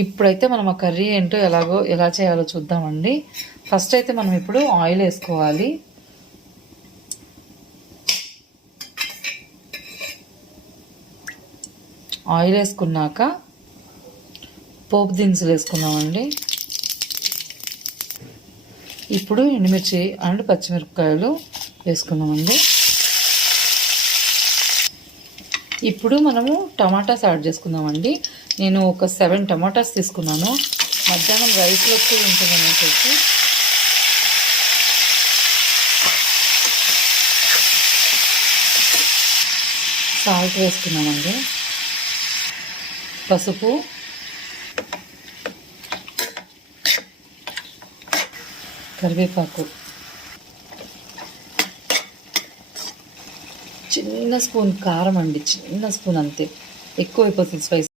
ఇప్పుడైతే మనం ఆ కర్రీ ఏంటో ఎలా చేయాలో చూద్దామండి. ఫస్ట్ అయితే మనం ఇప్పుడు ఆయిల్ వేసుకోవాలి. ఆయిల్ వేసుకున్నాక పోపు దినుసులు వేసుకుందామండి. ఇప్పుడు ఎండుమిర్చి అండ్ పచ్చిమిరపకాయలు వేసుకుందామండి. ఇప్పుడు మనము టమాటాస్ యాడ్ చేసుకుందామండి. నేను ఒక 7 టమాటాస్ తీసుకున్నాను. మధ్యాహ్నం రైస్లోకి ఉంటుందని చెప్పి సాల్ట్ వేసుకున్నామండి. పసుపు, కరివేపాకు, చిన్న స్పూన్ కారం అండి, చిన్న స్పూన్ అంతే, ఎక్కువ అయిపోతుంది స్పైసీ.